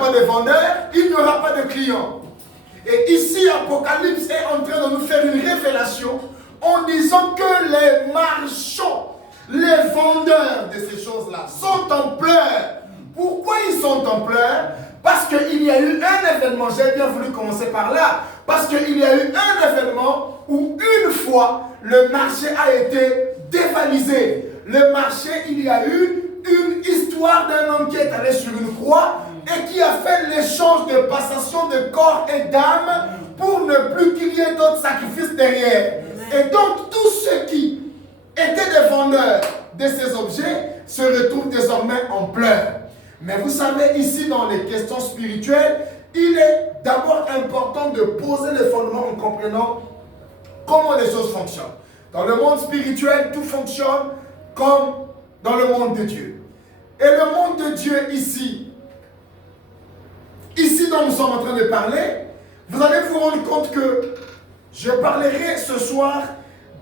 pas de vendeur, il n'y aura pas de client. Et ici, Apocalypse est en train de nous faire une révélation en disant que les marchands, les vendeurs de ces choses-là sont en pleurs. Pourquoi ils sont en pleurs? Parce qu'il y a eu un événement, j'ai bien voulu commencer par là, parce qu'il y a eu un événement où une fois le marché a été dévalisé. Le marché, il y a eu une histoire d'un homme qui est allé sur une croix et qui a fait l'échange de passation de corps et d'âme pour ne plus qu'il y ait d'autres sacrifices derrière. Et donc tous ceux qui étaient des vendeurs de ces objets se retrouvent désormais en pleurs. Mais vous savez, ici dans les questions spirituelles, il est d'abord important de poser les fondements en comprenant comment les choses fonctionnent. Dans le monde spirituel, tout fonctionne comme dans le monde de Dieu. Et le monde de Dieu ici dont nous sommes en train de parler, vous allez vous rendre compte que je parlerai ce soir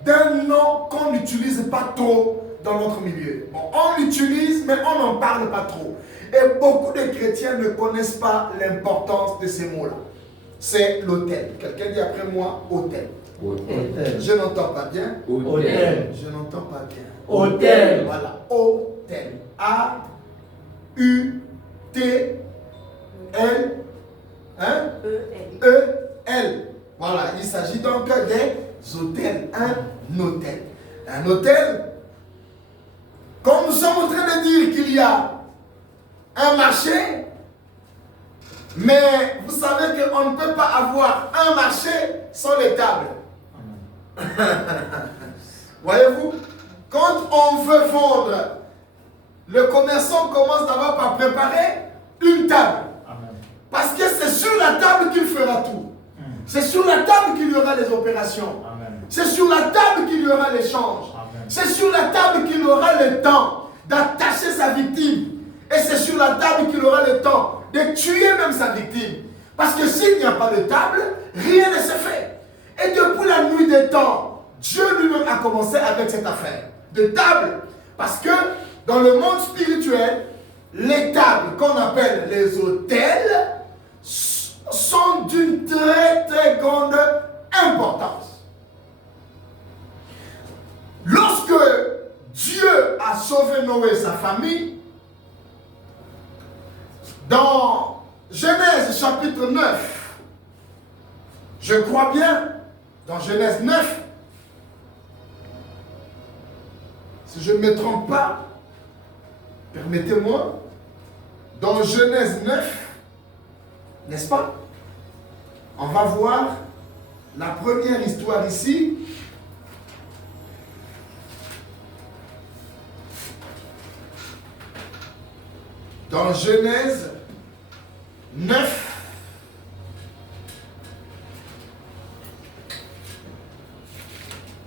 d'un nom qu'on n'utilise pas trop dans notre milieu. Bon, on l'utilise, mais on n'en parle pas trop. Et beaucoup de chrétiens ne connaissent pas l'importance de ces mots-là. C'est l'autel. Quelqu'un dit après moi, autel. Autel. Je n'entends pas bien. Autel. Je n'entends pas bien. Autel. Voilà, autel. A-U-T-L. Hein? E-L. Voilà, il s'agit donc des hôtels. Un hôtel. Un hôtel, comme nous sommes en train de dire qu'il y a un marché, mais vous savez qu'on ne peut pas avoir un marché sans les tables. Voyez-vous, quand on veut vendre, le commerçant commence d'abord par préparer une table. Parce que c'est sur la table qu'il fera tout. C'est sur la table qu'il y aura les opérations. C'est sur la table qu'il y aura l'échange. C'est sur la table qu'il aura le temps d'attacher sa victime. Et c'est sur la table qu'il aura le temps de tuer même sa victime. Parce que s'il n'y a pas de table, rien ne se fait. Et depuis la nuit des temps, Dieu lui-même a commencé avec cette affaire de table. Parce que dans le monde spirituel, les tables qu'on appelle les autels sont d'une très très grande importance. Lorsque Dieu a sauvé Noé et sa famille, dans Genèse chapitre 9, je crois bien, dans Genèse 9, si je ne me trompe pas, permettez-moi, dans Genèse 9, n'est-ce pas? On va voir la première histoire ici. Dans Genèse 9,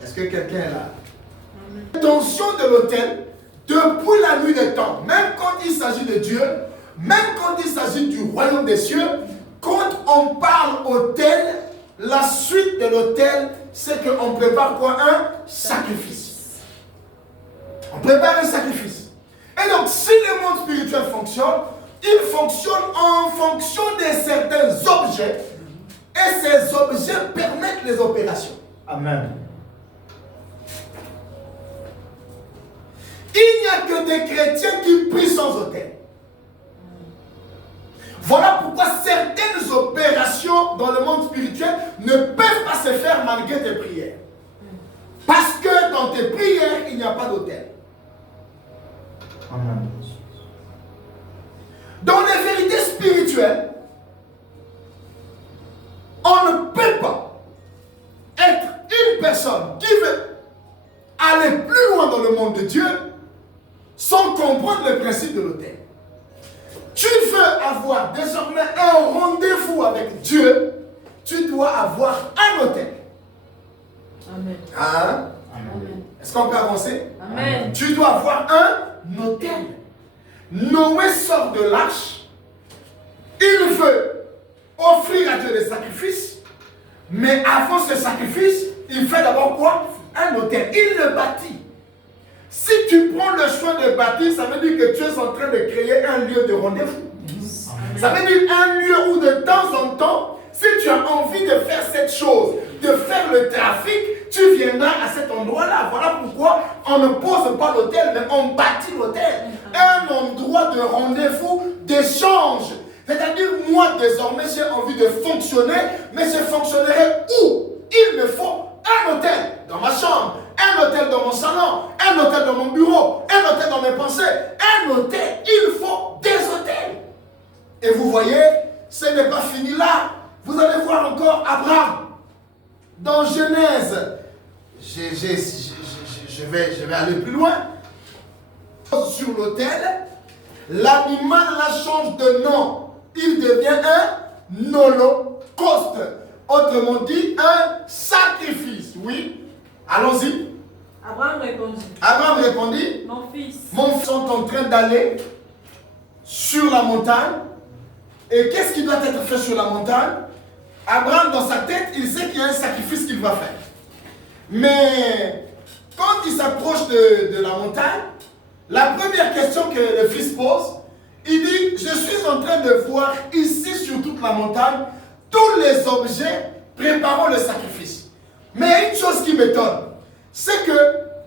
est-ce que quelqu'un est là? L'intention de l'autel, depuis la nuit des temps, même quand il s'agit de Dieu, même quand il s'agit du royaume des cieux, quand on parle autel, la suite de l'autel, c'est qu'on prépare quoi? Un sacrifice. On prépare un sacrifice. Et donc, si le monde spirituel fonctionne, il fonctionne en fonction de certains objets. Et ces objets permettent les opérations. Amen. Il n'y a que des chrétiens qui prient sans autel. Voilà pourquoi certaines opérations dans le monde spirituel ne peuvent pas se faire malgré tes prières. Parce que dans tes prières, il n'y a pas d'autel. Amen. Dans les vérités spirituelles, on ne peut pas être une personne qui veut aller plus loin dans le monde de Dieu sans comprendre le principe de l'autel. Tu veux avoir désormais un rendez-vous avec Dieu, tu dois avoir un autel. Amen. Hein? Amen. Est-ce qu'on peut avancer? Amen. Tu dois avoir un autel. Noé sort de l'arche. Il veut offrir à Dieu des sacrifices. Mais avant ce sacrifice, il fait d'abord quoi? Un autel. Il le bâtit. Si tu prends le choix de bâtir, ça veut dire que tu es en train de créer un lieu de rendez-vous. Ça veut dire un lieu où de temps en temps, si tu as envie de faire cette chose, de faire le trafic, tu viendras à cet endroit-là. Voilà pourquoi on ne pose pas l'hôtel, mais on bâtit l'hôtel. Un endroit de rendez-vous, d'échange. C'est-à-dire, moi, désormais, j'ai envie de fonctionner, mais je fonctionnerai où? Il me faut un hôtel dans ma chambre, un hôtel dans mon salon, un hôtel dans mon bureau, un hôtel dans mes pensées, un hôtel. Il faut des hôtels. Et vous voyez, ce n'est pas fini là. Vous allez voir encore Abraham. Dans Genèse, je vais aller plus loin. Sur l'autel, l'animal là change de nom. Il devient un holocauste. Autrement dit, un sacrifice. Oui. Allons-y. Abraham répondit. Mon fils sont en train d'aller sur la montagne. Et qu'est-ce qui doit être fait sur la montagne? Abraham, dans sa tête, il sait qu'il y a un sacrifice qu'il va faire. Mais quand il s'approche de la montagne, la première question que le fils pose, il dit, je suis en train de voir ici sur toute la montagne tous les objets préparant le sacrifice. Mais il y a une chose qui m'étonne, c'est que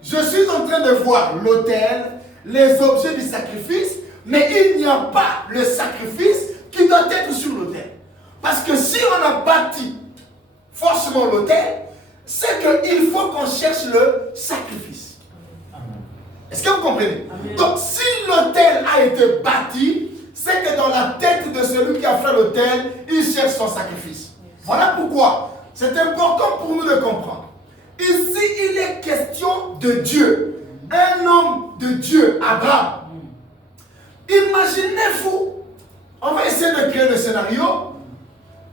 je suis en train de voir l'autel, les objets du sacrifice, mais il n'y a pas le sacrifice qui doit être sur l'autel. Parce que si on a bâti forcément l'autel, c'est qu'il faut qu'on cherche le sacrifice. Est-ce que vous comprenez? Amen. Donc si l'autel a été bâti, c'est que dans la tête de celui qui a fait l'autel, il cherche son sacrifice. Voilà pourquoi c'est important pour nous de comprendre. Ici, il est question de Dieu. Un homme de Dieu, Abraham. Imaginez-vous, on va essayer de créer le scénario,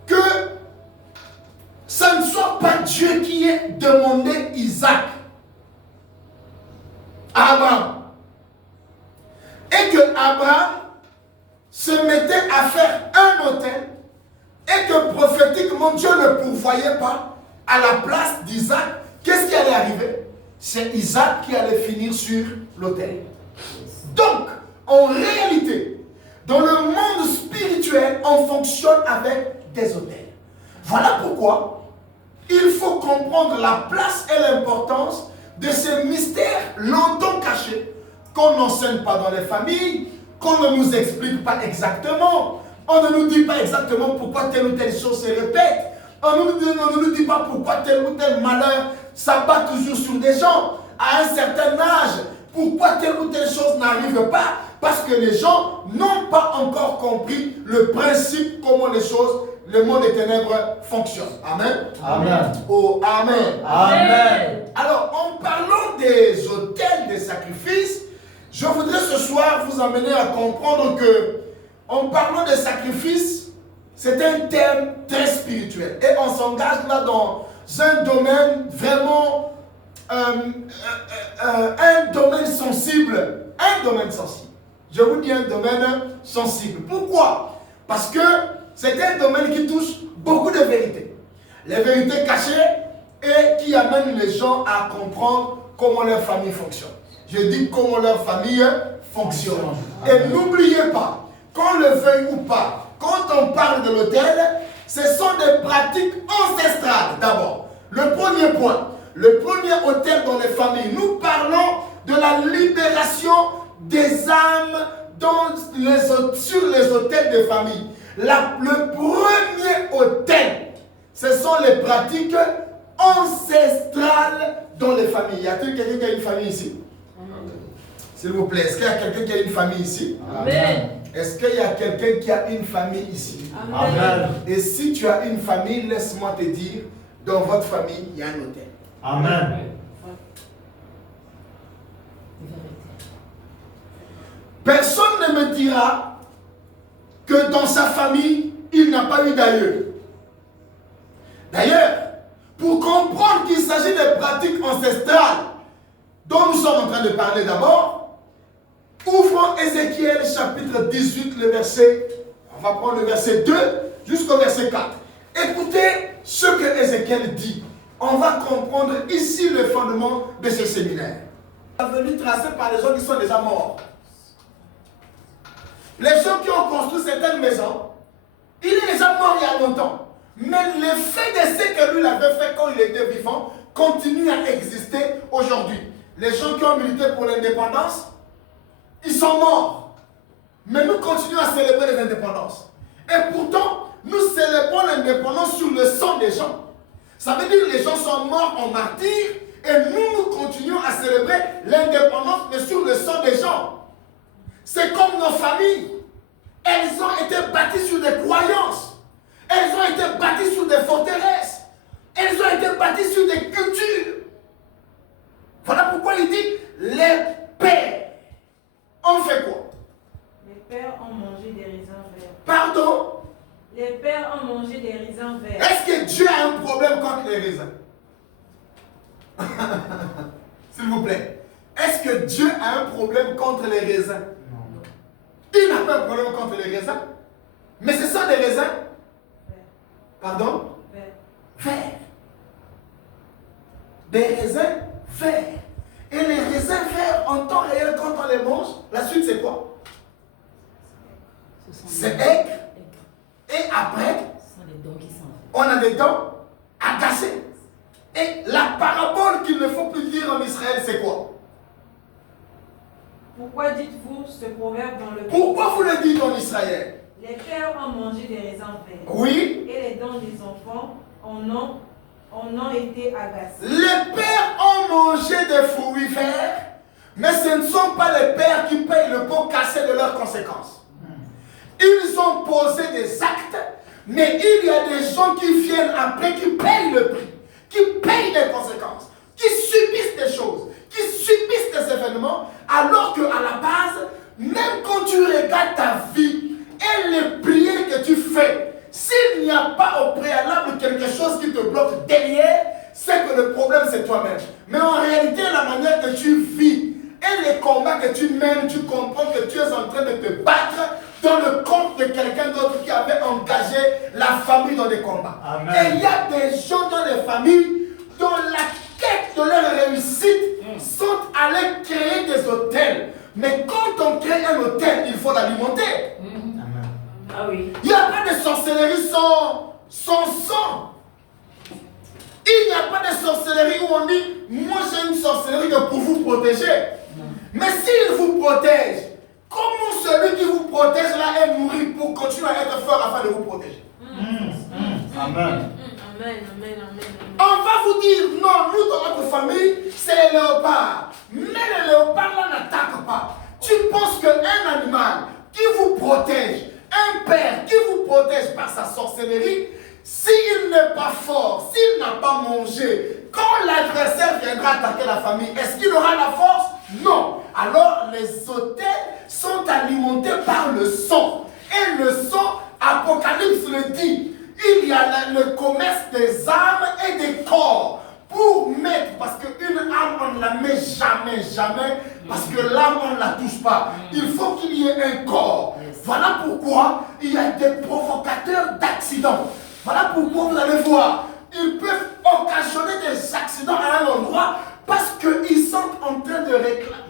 que ça ne soit pas Dieu qui ait demandé Isaac à Abraham. Et que Abraham se mettait à faire un autel et que prophétiquement Dieu ne pourvoyait pas à la place d'Isaac. Qu'est-ce qui allait arriver? C'est Isaac qui allait finir sur l'autel. Donc, en réalité, dans le monde spirituel, on fonctionne avec des autels. Voilà pourquoi il faut comprendre la place et l'importance de ces mystères longtemps cachés, qu'on n'enseigne pas dans les familles, qu'on ne nous explique pas exactement. On ne nous dit pas exactement pourquoi telle ou telle chose se répète. On ne nous dit pas pourquoi tel ou tel malheur s'abat toujours sur des gens à un certain âge. Pourquoi telle ou telle chose n'arrive pas? Parce que les gens n'ont pas encore compris le principe, comment les choses, le monde des ténèbres fonctionne. Amen. Amen. Oh, amen. Amen. Alors, en parlant des autels, des sacrifices, je voudrais ce soir vous amener à comprendre que, en parlant des sacrifices, c'est un thème très spirituel. Et on s'engage là dans un domaine vraiment, un domaine sensible. Un domaine sensible. Je vous dis un domaine sensible. Pourquoi? Parce que c'est un domaine qui touche beaucoup de vérités. Les vérités cachées et qui amènent les gens à comprendre comment leur famille fonctionne. Je dis comment leur famille fonctionne. Et n'oubliez pas, qu'on le veuille ou pas, quand on parle de l'autel, ce sont des pratiques ancestrales d'abord. Le premier point, le premier autel dans les familles, nous parlons de la libération des âmes sur les autels de famille. Le premier autel, ce sont les pratiques ancestrales dans les familles. Y a-t-il quelqu'un qui a une famille ici? S'il vous plaît, est-ce qu'il y a quelqu'un qui a une famille ici? Amen. Est-ce qu'il y a quelqu'un qui a une famille ici? Amen. Et si tu as une famille, laisse-moi te dire, dans votre famille, il y a un autel. Amen. Personne ne me dira que dans sa famille, il n'a pas eu d'aïeux. D'ailleurs, pour comprendre qu'il s'agit de pratiques ancestrales dont nous sommes en train de parler d'abord, ouvrons Ézéchiel chapitre 18, le verset, on va prendre le verset 2 jusqu'au verset 4. Écoutez ce que Ézéchiel dit. On va comprendre ici le fondement de ce séminaire. Venu tracé par les gens qui sont déjà morts. Les gens qui ont construit certaines maisons, mort il y a longtemps. Mais l'effet de ce que lui avait fait quand il était vivant continue à exister aujourd'hui. Les gens qui ont milité pour l'indépendance, ils sont morts. Mais nous continuons à célébrer les indépendances. Et pourtant, nous célébrons l'indépendance sur le sang des gens. Ça veut dire que les gens sont morts en martyrs et nous continuons à célébrer l'indépendance mais sur le sang des gens. C'est comme nos familles. Elles ont été bâties sur des croyances. Elles ont été bâties sur des forteresses. Elles ont été bâties sur des cultures. Voilà pourquoi il dit les pères ont fait quoi? Les pères ont mangé des raisins verts. Pardon? Les pères ont mangé des raisins verts. Est-ce que Dieu a un problème contre les raisins? S'il vous plaît. Est-ce que Dieu a un problème contre les raisins? Non. Il n'a pas un problème contre les raisins. Mais ce sont des raisins? Verts. Pardon? Verts. Verts. Des raisins verts. Et les raisins verts, en temps réel, quand on les mange, la suite c'est quoi? C'est aigre. Et après, Ce sont des dents qui sont on a des dents à gâcher. Et la parabole qu'il ne faut plus dire en Israël, c'est quoi? Pourquoi dites-vous ce proverbe dans le... Pourquoi vous le dites en Israël? Les pères ont mangé des raisins verts. Oui. Et les dents des enfants en ont été agacées. Les pères ont mangé des fruits verts, mais ce ne sont pas les pères qui payent le pot cassé de leurs conséquences. Ils ont posé des actes, mais il y a des gens qui viennent après, qui payent le prix, qui payent les conséquences, qui subissent des choses, qui subissent des événements, alors qu'à la base, même quand tu regardes ta vie et les prières que tu fais, s'il n'y a pas au préalable quelque chose qui te bloque derrière, c'est que le problème c'est toi-même. Mais en réalité, la manière que tu vis et les combats que tu mènes, tu comprends que tu es en train de te battre dans le compte de quelqu'un d'autre qui avait engagé la famille dans des combats. Amen. Et il y a des gens dans les familles dont la quête de leur réussite sont allés créer des hôtels. Mais quand on crée un hôtel, il faut l'alimenter. Amen. Ah oui. Il n'y a pas de sorcellerie sans sang. Il n'y a pas de sorcellerie où on dit, moi j'ai une sorcellerie pour vous protéger. Mais s'il vous protège, comment celui qui vous protège là est mourir pour continuer à être fort afin de vous protéger? Amen. On va vous dire, non, nous dans notre famille, c'est les léopards. Mais les léopards là n'attaquent pas. Tu penses qu'un animal qui vous protège, un père qui vous protège par sa sorcellerie, s'il n'est pas fort, s'il n'a pas mangé, quand l'adversaire viendra attaquer la famille, est-ce qu'il aura la force? Non. Alors les hôtels sont alimentés par le sang. Et le sang, Apocalypse le dit, il y a le commerce des âmes et des corps. Pour mettre, parce qu'une âme on ne la met jamais, parce que l'âme on ne la touche pas. Il faut qu'il y ait un corps. Voilà pourquoi il y a des provocateurs d'accidents. Voilà pourquoi vous allez voir, ils peuvent occasionner des accidents à un endroit parce qu'ils sont en train de réclamer.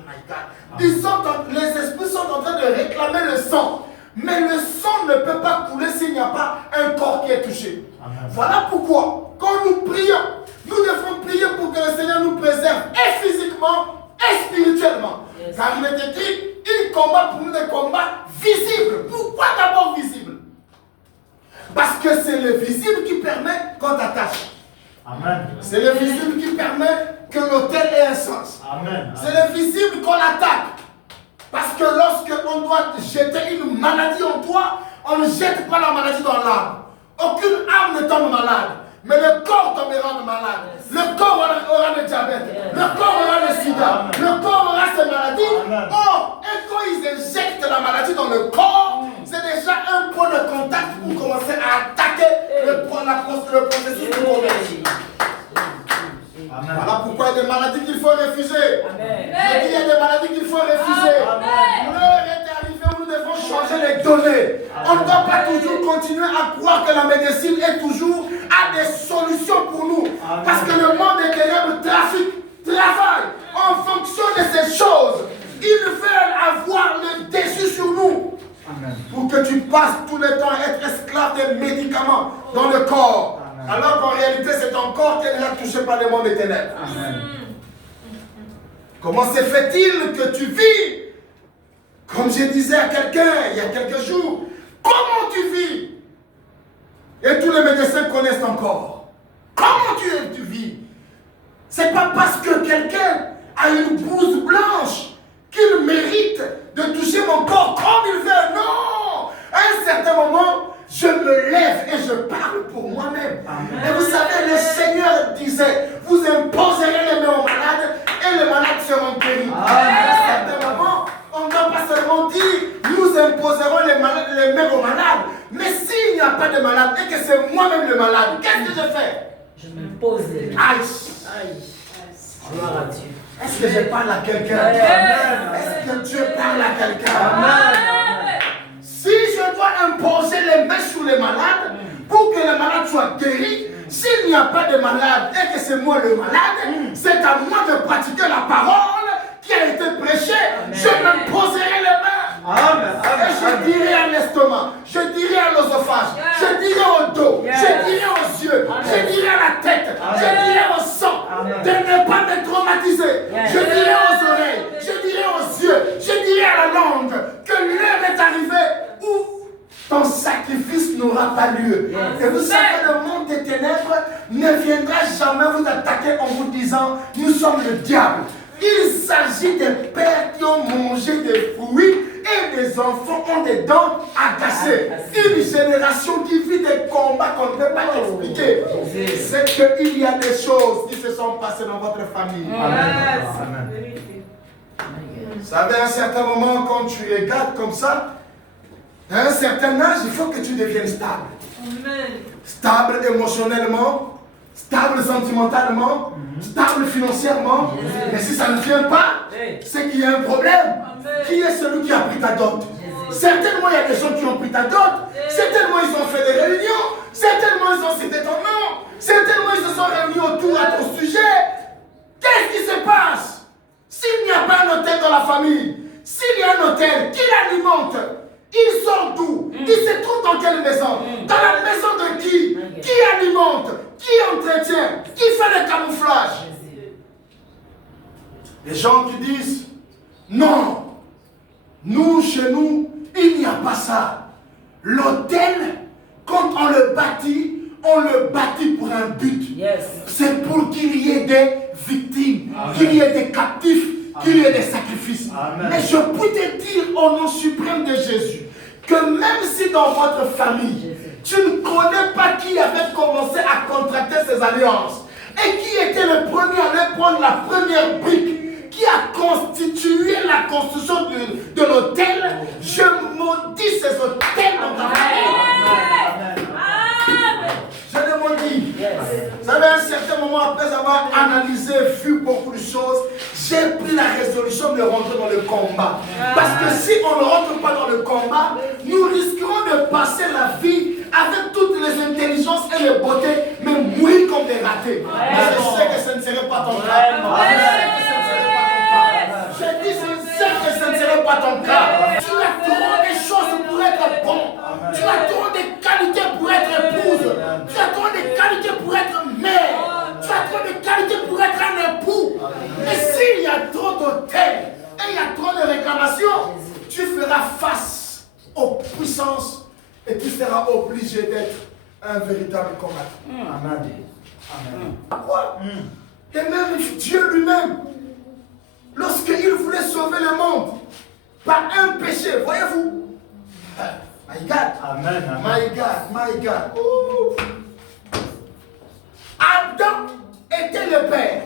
Les esprits sont en train de réclamer le sang. Mais le sang ne peut pas couler s'il n'y a pas un corps qui est touché. Amen. Voilà pourquoi, quand nous prions, nous devons prier pour que le Seigneur nous préserve, et physiquement, et spirituellement. Yes. Car il est écrit, il combat pour nous des combats visibles. Pourquoi d'abord visibles? Parce que c'est le visible qui permet qu'on t'attache. Amen. C'est le visible qui permet que l'autel ait un sens. Amen. C'est le visible qu'on attaque. Parce que lorsqu'on doit jeter une maladie en toi, on ne jette pas la maladie dans l'âme. Aucune âme ne tombe malade. Mais le corps tombera malade. Le corps aura le diabète. Le corps aura le sida. Le corps aura ces maladies. Or, et quand ils injectent la maladie dans le corps, c'est déjà un point de contact pour commencer à attaquer le processus du commerce. Amen. Voilà pourquoi il y a des maladies qu'il faut refuser. Amen. Je dis, il y a des maladies qu'il faut refuser. L'heure est arrivée où nous devons changer les données. On ne doit pas toujours continuer à croire que la médecine est toujours à des solutions pour nous. Parce que le monde des ténèbres travaille en fonction de ces choses. Ils veulent avoir le dessus sur nous. Amen. Pour que tu passes tout le temps à être esclave des médicaments dans le corps. Amen. Alors qu'en réalité, c'est ton corps qui est déjà touché par le monde des ténèbres. Amen. Comment se fait-il que tu vis, comme je disais à quelqu'un il y a quelques jours, comment tu vis? Et tous les médecins connaissent ton corps. Comment tu vis? C'est pas parce que quelqu'un a une blouse blanche qu'il mérite de toucher mon corps comme il veut. Non! À un certain moment, je me lève et je parle pour moi-même. Et vous savez, le Seigneur disait, vous imposerez les mains aux malades et les malades seront guéris. À un certain moment, on ne doit pas seulement dire, nous imposerons les mains aux malades. Mais s'il n'y a pas de malade et que c'est moi-même le malade, qu'est-ce que je fais? Je me pose les mains. Aïe! Gloire à Dieu. Est-ce que je parle à quelqu'un? Est-ce que Dieu parle à quelqu'un? Si je dois imposer les mains sur les malades pour que les malades soient guéris, s'il n'y a pas de malade et que c'est moi le malade, c'est à moi de pratiquer la parole qui a été prêchée. Je m'imposerai les mains. Et je dirai à l'estomac, je dirai à l'œsophage, je dirai au dos, je dirai aux yeux, je dirai à la tête, je dirai au sang de ne pas me traumatiser. Je dirai aux oreilles, je dirai aux yeux, je dirai à la langue que l'heure est arrivée où ton sacrifice n'aura pas lieu. Et vous savez, le monde des ténèbres ne viendra jamais vous attaquer en vous disant, nous sommes le diable. Il s'agit des pères qui ont mangé des fruits et des enfants ont des dents agacées. Une génération qui vit des combats qu'on ne peut pas expliquer. C'est qu'il y a des choses qui se sont passées dans votre famille. Amen. Vous savez, à un certain moment, quand tu regardes comme ça, à un certain âge, il faut que tu deviennes stable. Stable émotionnellement, stable sentimentalement, stable financièrement. Mais si ça ne vient pas, c'est qu'il y a un problème. Qui est celui qui a pris ta dot? Certainement, il y a des gens qui ont pris ta dot. Certainement, ils ont fait des réunions. Certainement, ils ont cité ton nom. Certainement, ils se sont réunis autour à ton sujet. Qu'est-ce qui se passe? S'il n'y a pas un hôtel dans la famille, s'il y a un hôtel, qui l'alimente? Il sort d'où? Il se trouve dans quelle maison? Dans la maison de qui? Qui alimente? Qui entretient? Qui fait le camouflage? Les gens qui disent, non, nous, chez nous, il n'y a pas ça. L'hôtel, quand on le bâtit pour un but. C'est pour qu'il y ait des victimes, qu'il y ait des captifs, qu'il y ait des sacrifices. Amen. Mais je peux te dire au nom suprême de Jésus, que même si dans votre famille, tu ne connais pas qui avait commencé à contracter ces alliances, et qui était le premier à aller prendre la première brique, qui a constitué la construction de l'hôtel, je maudis ces hôtels dans ta famille. Je le maudis. Vous savez, à un certain moment, après avoir analysé, vu beaucoup de choses, j'ai pris la résolution de rentrer dans le combat. Parce que si on ne rentre pas dans le combat, nous risquerons de passer la vie avec toutes les intelligences et les beautés, mais mourir comme des ratés. Mais je sais que ce ne serait pas ton cas. Je dis, je sais que ce ne serait pas ton cas. Tu as trop de choses pour être bon. Tu as trop de qualités pour être épouse. Tu as trop de qualités pour être mère. Tu as trop de qualités pour être un époux. Mais s'il y a trop d'hôtels et il y a trop de réclamations, tu feras face aux puissances et tu seras obligé d'être un véritable combattant. Amen. Amen. Pourquoi? Et même Dieu lui-même, lorsqu'il voulait sauver le monde par un péché, voyez-vous? My God. Amen. My God, my God. Ouh. Adam était le père.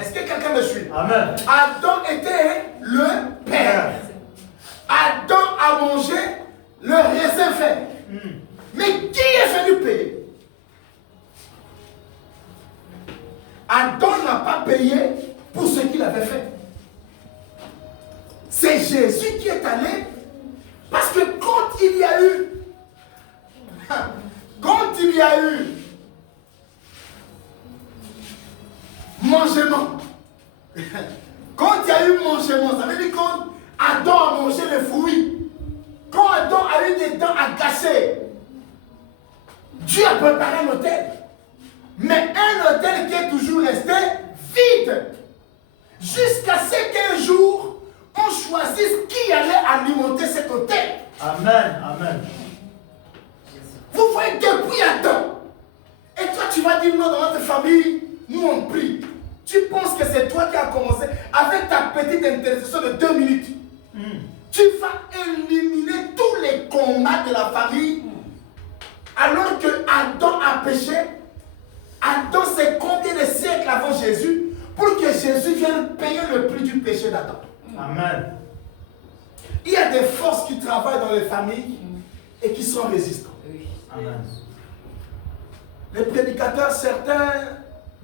Est-ce que quelqu'un me suit? Amen. Adam était le père. Adam a mangé le raisin vert. Mais qui est venu payer? Adam n'a pas payé pour ce qu'il avait fait. C'est Jésus qui est allé. Parce que quand il y a eu mangement, quand il y a eu mangement, ça veut dire quand Adam a mangé les fruits, quand Quand Adam a eu des dents agacées, Dieu a préparé un autel. Mais un autel qui est toujours resté vide. Jusqu'à ce qu'un jour, on choisisse qui allait alimenter cet autel. Amen. Amen. Vous voyez, depuis Adam. Et toi, tu vas dire non, dans notre famille, nous on prie. Tu penses que c'est toi qui as commencé avec ta petite intercession de 2 minutes. Tu vas éliminer tous les combats de la famille. Alors que Adam a péché. Adam, c'est combien de siècles avant Jésus pour que Jésus vienne payer le prix du péché d'Adam. Amen. Il y a des forces qui travaillent dans les familles et qui sont résistantes. Amen. Les prédicateurs, certains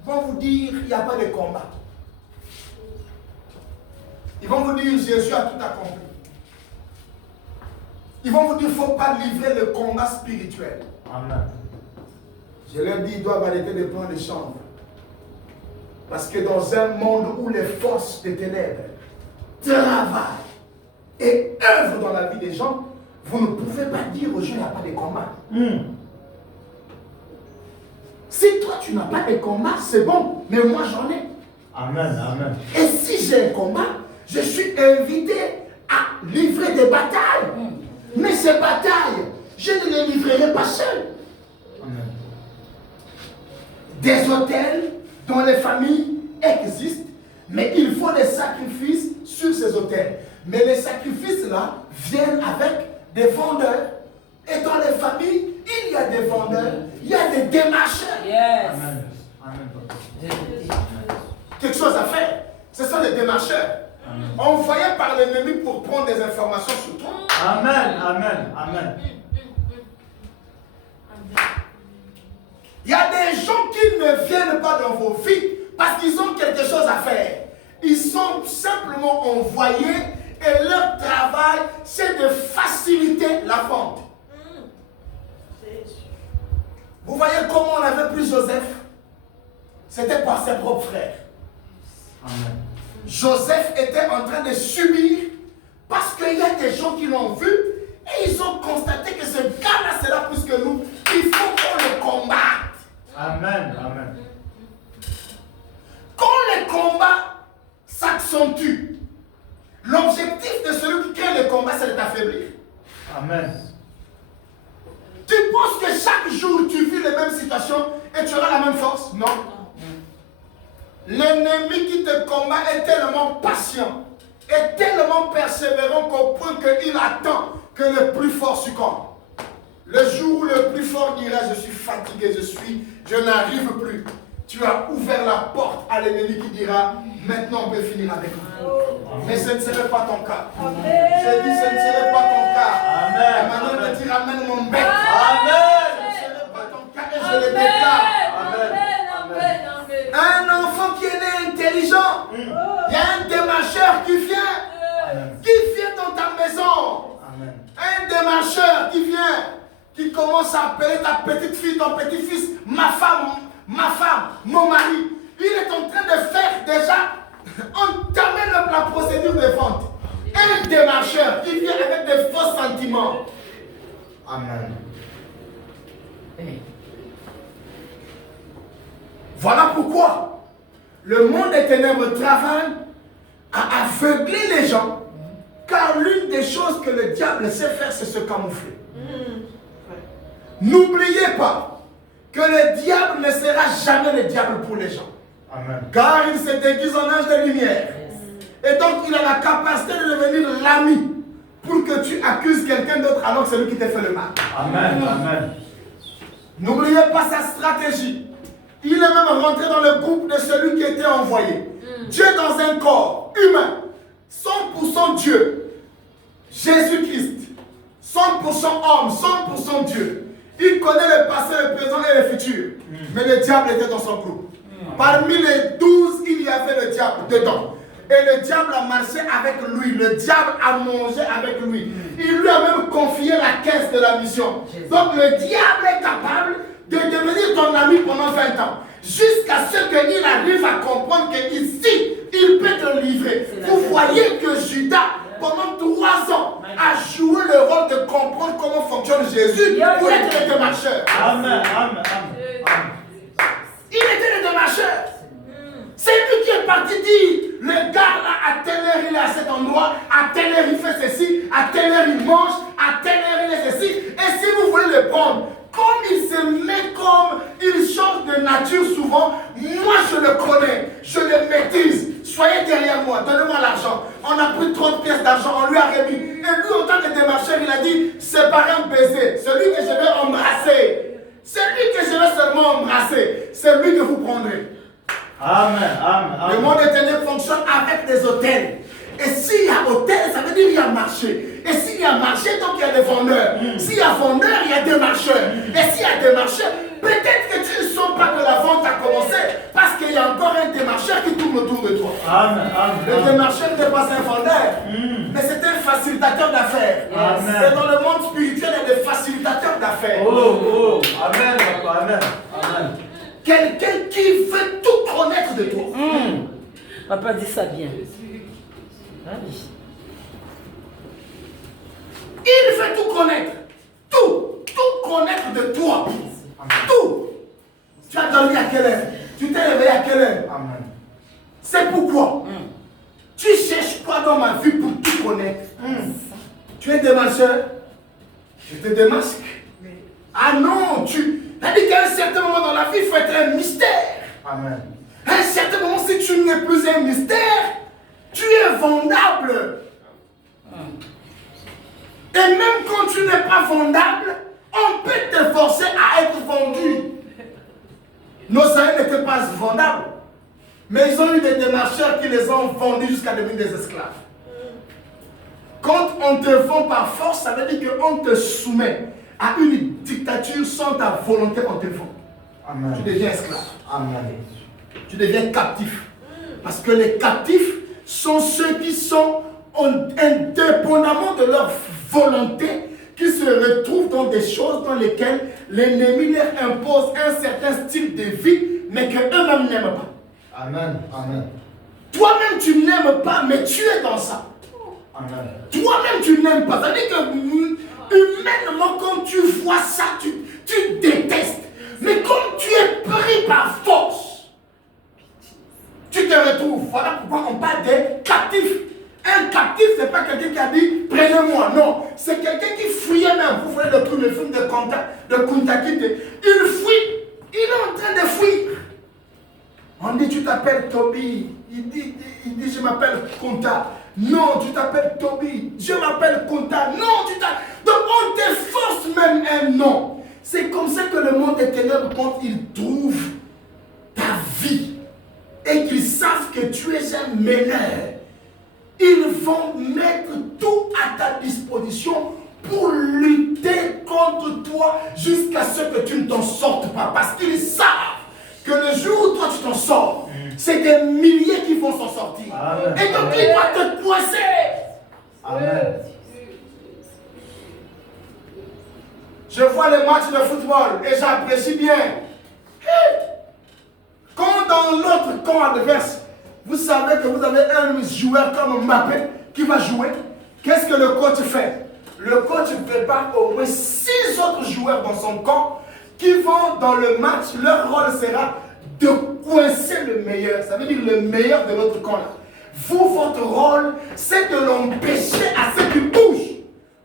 vont vous dire il n'y a pas de combat. Ils vont vous dire Jésus a tout accompli. Ils vont vous dire il ne faut pas livrer le combat spirituel. Amen. Je leur dis ils doivent arrêter de prendre les chambres. Parce que dans un monde où les forces des ténèbres travaillent et œuvrent dans la vie des gens, vous ne pouvez pas dire aux gens qu'il n'y a pas de combat. Si toi tu n'as pas de combat, c'est bon, mais moi j'en ai. Amen. Amen. Et si j'ai un combat, je suis invité à livrer des batailles. Mais ces batailles, je ne les livrerai pas seul. Amen. Des hôtels dont les familles existent, mais il faut des sacrifices sur ces hôtels. Mais les sacrifices-là viennent avec des vendeurs. Et dans les familles, il y a des vendeurs, il y a des démarcheurs. Yes. Amen. Amen. Quelque chose à faire. Ce sont les démarcheurs. Envoyés par l'ennemi pour prendre des informations sur toi. Amen. Amen. Amen. Il y a des gens qui ne viennent pas dans vos vies parce qu'ils ont quelque chose à faire. Ils sont simplement envoyés et leur travail, c'est de faciliter la vente. Vous voyez comment on avait pris Joseph? C'était par ses propres frères. Amen. Joseph était en train de subir parce qu'il y a des gens qui l'ont vu et ils ont constaté que ce gars-là, c'est là plus que nous. Il faut qu'on le combatte. Amen. Amen. Quand les combats s'accentuent, l'objectif de celui qui crée le combat, c'est de t'affaiblir. Amen. Tu penses que chaque jour tu vis les mêmes situations et tu auras la même force? Non. L'ennemi qui te combat est tellement patient et tellement persévérant qu'au point qu'il attend que le plus fort succombe. Le jour où le plus fort dira je suis fatigué, je n'arrive plus. Tu as ouvert la porte à l'ennemi qui dira maintenant on peut finir avec moi. Mais ce ne serait pas ton cas. J'ai dit ce ne serait pas ton cas. Amen. Et maintenant on te dit ramène mon bec. Amen. Ce ne serait pas ton cas et je le déclare. Un enfant qui est né intelligent, il y a un démarcheur qui vient dans ta maison. Amen. Un démarcheur qui vient, qui commence à appeler ta petite fille, ton petit-fils, ma femme, mon mari. Il est en train de faire déjà entamer la procédure de vente. Un démarcheur qui vient avec des faux sentiments. Amen. Voilà pourquoi le monde des ténèbres travaille à aveugler les gens, car l'une des choses que le diable sait faire, c'est se camoufler. N'oubliez pas que le diable ne sera jamais le diable pour les gens. Amen. Car il se déguise en ange de lumière. Et donc il a la capacité de devenir l'ami pour que tu accuses quelqu'un d'autre alors que c'est lui qui t'a fait le mal. Amen. Amen. N'oubliez pas sa stratégie. Il est même rentré dans le groupe de celui qui était envoyé. Dieu dans un corps humain, 100% Dieu. Jésus-Christ, 100% homme, 100% Dieu. Il connaît le passé, le présent et le futur. Mais le diable était dans son groupe. Parmi les 12, il y avait le diable dedans. Et le diable a marché avec lui. Le diable a mangé avec lui. Il lui a même confié la caisse de la mission. Donc le diable est capable de devenir ton ami pendant 20 ans. Jusqu'à ce qu'il arrive à comprendre qu'ici, il peut te livrer. Vous voyez que Judas pendant 3 ans a joué le rôle de comprendre comment fonctionne Jésus pour être le démarcheur. Amen. Amen. Il était le démarcheur. C'est lui qui est parti dire, le gars là, à telle heure il est à cet endroit, à telle heure il fait ceci, à telle heure il mange, à telle heure il est ceci. Et si vous voulez le prendre, comme il se met comme, il change de nature souvent, moi je le connais, je le maîtrise. Soyez derrière moi, donnez-moi l'argent. On a pris 30 pièces d'argent, on lui a remis. Et lui, en tant que démarcheur, il a dit, c'est pas un baiser, celui que je vais embrasser. Celui que je vais seulement embrasser, c'est lui que vous prendrez. Amen. Le monde éternel fonctionne avec des hôtels. Et s'il y a hôtel, ça veut dire qu'il y a marché. Et s'il y a marché, donc il y a des vendeurs. S'il y a vendeurs, il y a des marcheurs. Et s'il y a des marcheurs, peut-être que tu ne sens pas que la vente a commencé parce qu'il y a encore un démarcheur qui tourne autour de toi. Amen. Le démarcheur n'est pas un vendeur, mais c'est un facilitateur d'affaires. Et dans le monde spirituel, il y a des facilitateurs d'affaires. Oh. Amen, papa. Amen. Quelqu'un qui veut tout connaître de toi. Papa dit ça bien. Ah oui. Il veut tout connaître. Tout connaître de toi. Tout. Tu as dormi à quelle heure? Tu t'es réveillé à quelle heure? Amen. C'est pourquoi. Tu cherches quoi dans ma vie pour tout connaître? Tu es démarcheur? Je te démasque. Ah non, c'est-à-dire qu'à un certain moment dans la vie, il faut être un mystère. Amen. À un certain moment, si tu n'es plus un mystère, tu es vendable. Et même quand tu n'es pas vendable, on peut te forcer à être vendu. Nos aïeux n'étaient pas vendables. Mais ils ont eu des démarcheurs qui les ont vendus jusqu'à devenir des esclaves. Quand on te vend par force, ça veut dire qu'on te soumet à une dictature sans ta volonté, on te vend. Amen. Tu deviens esclave. Amen. Tu deviens captif. Parce que les captifs sont ceux qui sont indépendamment de leur volonté, qui se retrouvent dans des choses dans lesquelles l'ennemi leur impose un certain style de vie, mais qu'eux-mêmes n'aiment pas. Amen. Toi-même, tu n'aimes pas, mais tu es dans ça. Amen. Toi-même, tu n'aimes pas. C'est-à-dire que humainement, quand tu vois ça, tu détestes. Mais comme tu es pris par force, tu te retrouves. Voilà pourquoi on parle des captifs. Un captif, ce n'est pas quelqu'un qui a dit « prenez-moi ». Non, c'est quelqu'un qui fuyait même. Vous voyez le premier film de Kunta Kinte. Il fuit. Il est en train de fuir. On dit « tu t'appelles Toby ». Il dit « je m'appelle Kunta ». Non, tu t'appelles Toby. Je m'appelle Kunta. Non, tu t'appelles... Donc on te force même un nom. C'est comme ça que le monde des ténèbres, quand ils trouvent ta vie et qu'ils savent que tu es un meneur, ils vont mettre tout à ta disposition pour lutter contre toi jusqu'à ce que tu ne t'en sortes pas. Parce qu'ils savent que le jour où toi tu t'en sors, c'est des milliers qui vont s'en sortir. Amen. Et donc ils vont te poisser. Amen. Je vois les matchs de football et j'apprécie bien. Quand dans l'autre camp adverse, vous savez que vous avez un joueur comme Mbappé qui va jouer, qu'est-ce que le coach fait? Le coach prépare au moins 6 autres joueurs dans son camp qui vont dans le match, leur rôle sera de coincer le meilleur. Ça veut dire le meilleur de l'autre camp là. Vous, votre rôle, c'est de l'empêcher à ce qu'il bouge.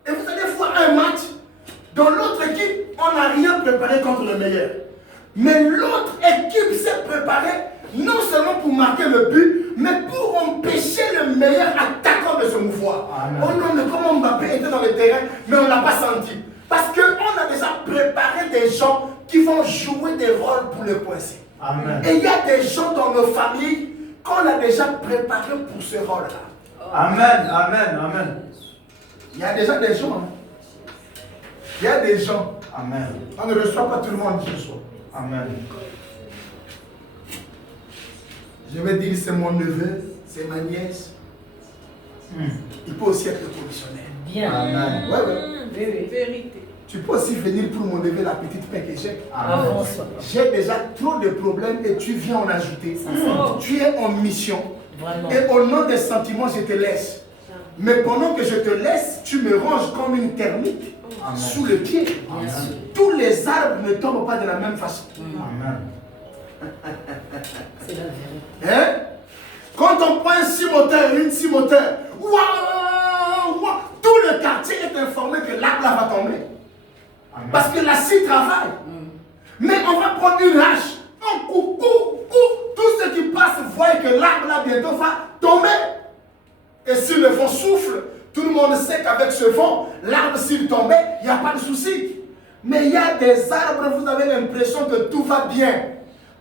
Et vous allez voir un match, dans l'autre équipe, on n'a rien préparé contre le meilleur. Mais l'autre équipe s'est préparée non seulement pour marquer le but, mais pour empêcher le meilleur attaquant de se mouvoir. Amen. Oh non, mais comme Mbappé était dans le terrain, mais on ne l'a pas senti. Parce qu'on a déjà préparé des gens qui vont jouer des rôles pour le coincer. Amen. Et il y a des gens dans nos familles qu'on a déjà préparés pour ce rôle-là. Amen. Il y a déjà des gens. Il y a des gens. Amen. On ne reçoit pas tout le monde qui reçoit. Amen. Je vais dire, c'est mon neveu, c'est ma nièce. Il peut aussi être le commissionnaire. Bien. Amen. Ouais. Vérité. Tu peux aussi venir pour mon neveu, la petite paix que j'ai. Avance. J'ai déjà trop de problèmes et tu viens en ajouter. Tu es en mission. Vraiment. Et au nom des sentiments, je te laisse. Mais pendant que je te laisse, tu me ranges comme une termite Amen. sous le pied. Bien sûr. Tous les arbres ne tombent pas de la même façon. Amen. C'est la vérité. Hein? Quand on prend un cimoteur, une cimoteur, waouh, waouh, tout le quartier est informé que l'arbre là va tomber. Amen. Parce que la scie travaille. Mais on va prendre une hache, on coupe, tous ceux qui passent voient que l'arbre là bientôt va tomber. Et si le vent souffle, tout le monde sait qu'avec ce vent, l'arbre s'il tombait, il n'y a pas de souci. Mais il y a des arbres, vous avez l'impression que tout va bien.